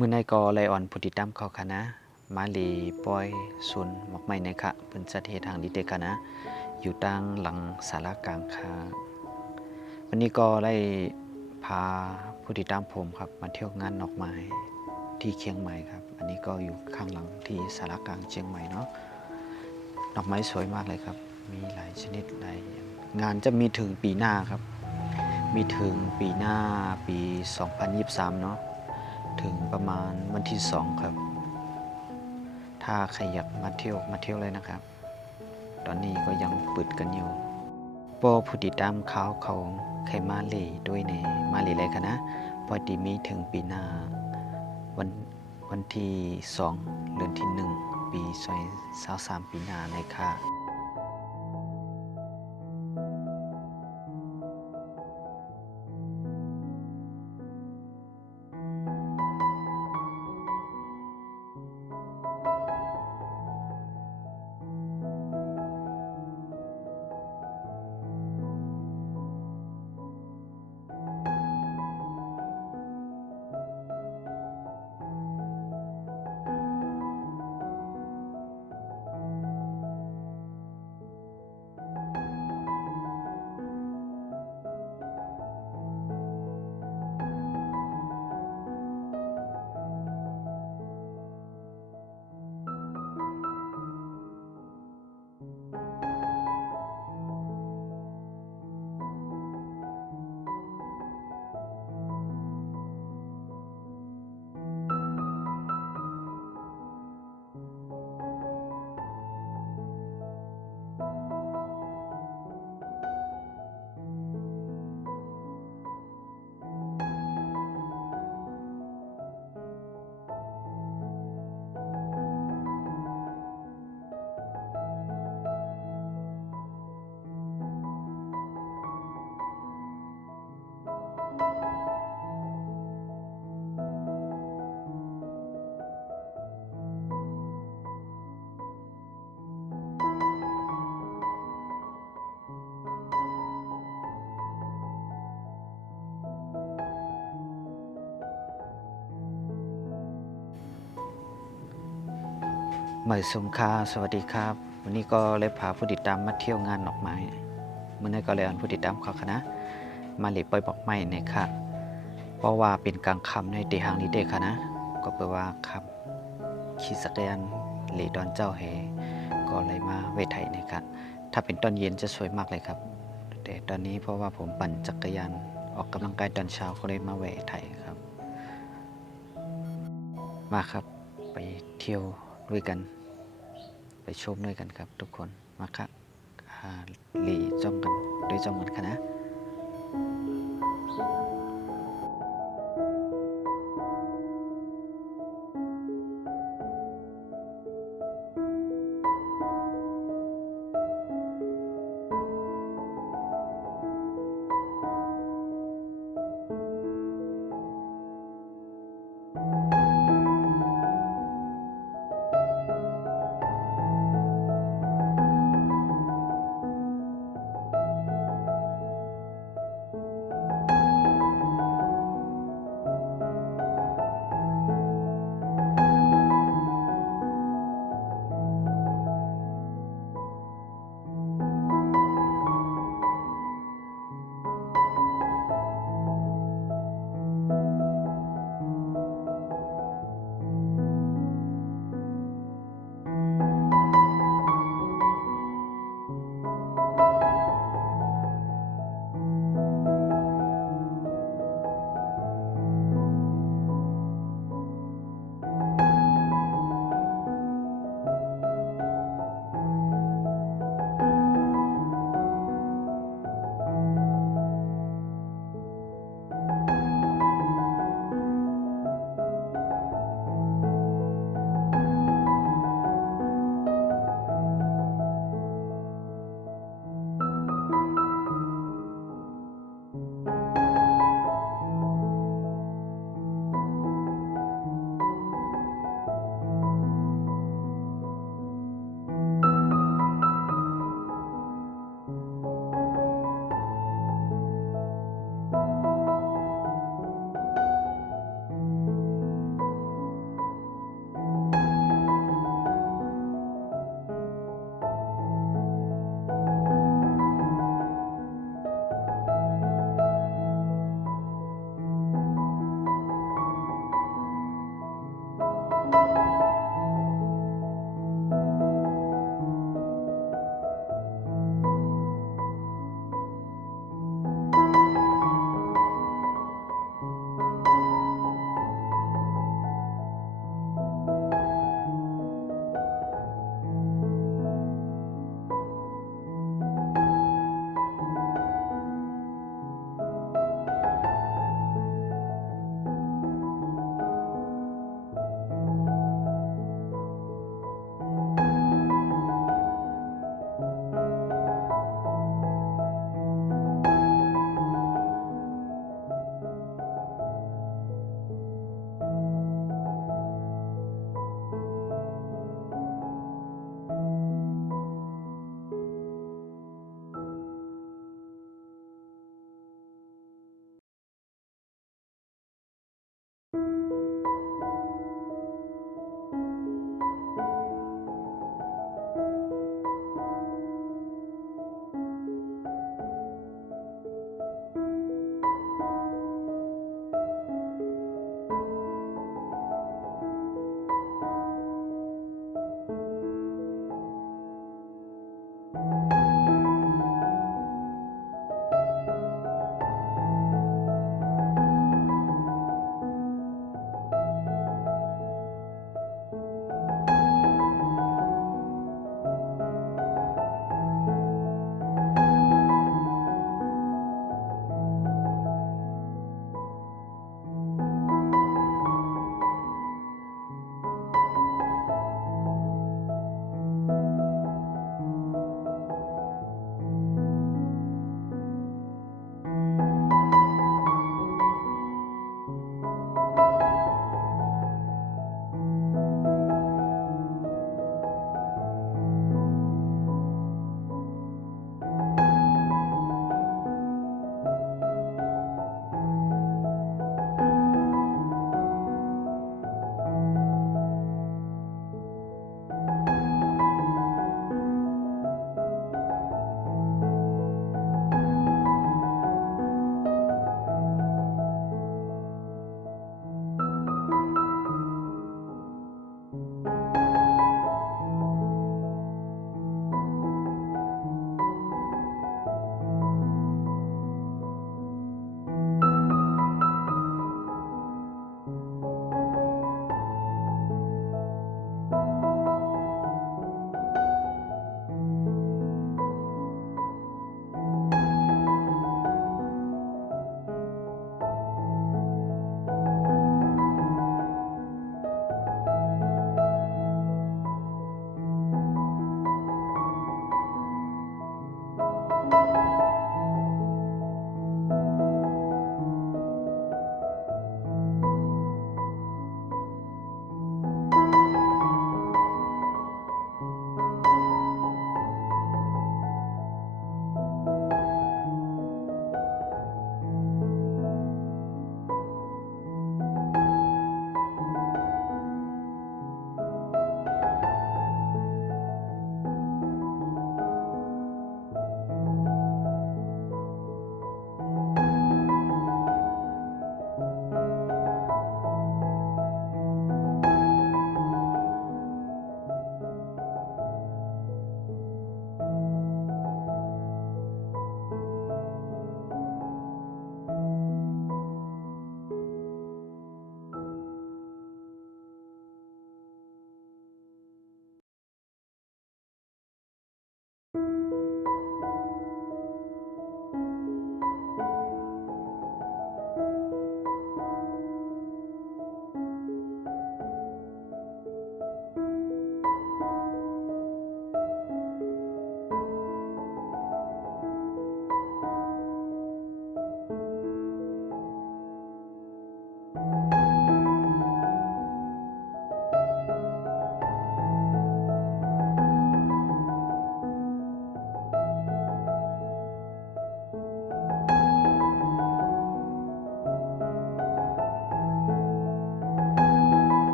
มื้อในก็ไลออนผู้ติดตามเขาคณะมาลีปอยซุนหมอกไม้ในคะเพิ่นจัดเฮ็ดทางดิเตคณะอยู่ตั้งหลังศาลากลางค่ะวันนี้ก็ได้พาผู้ติดตามผมครับมาเที่ยวงานดอกไม้ที่เชียงใหม่ครับอันนี้ก็อยู่ข้างหลังที่ศาลากลางเชียงใหม่เนาะดอกไม้สวยมากเลยครับมีหลายชนิดหลายงานจะมีถึงปีหน้าครับมีถึงปีหน้าปี 2023 เนาะถึงประมาณวันที่2ครับถ้าใครอยากมาเที่ยวเลยนะครับตอนนี้ก็ยังเปิดกันอยู่ปอผู้ติดตามข่าวเขาใครมาเลด้วยในมาเลเลยกันนะพอดีมีถึงปีหน้าวันที่2เดือนที่1ปี2023ปีหน้าในค่ะหมายสงคาสวัสดีครับวันนี้ก็เลยพาผู้ติดตามมาเที่ยวงานดอกไม้เมื่อนั้นก็เลยอันผู้ติดตามเขาคณะมาเลยปล่อยบอกไม้ในค่ะเพราะว่าเป็นกลางค่ำในเตหางนี้เด็กค่ะนะก็แปลว่าครับขี่จักรยานเลดอนเจ้าแหก็เลยมาเวทไทยนะครับถ้าเป็นตอนเย็นจะสวยมากเลยครับแต่ตอนนี้เพราะว่าผมปั่นจักรยานออกกำลังกายตอนเช้าก็เลยมาแวะไทยครับมาครับไปเที่ยวด้วยกันไปชมด้วยกันครับทุกคนมาครับหลีจ้องกันด้วยจ้องกันค่ะนะ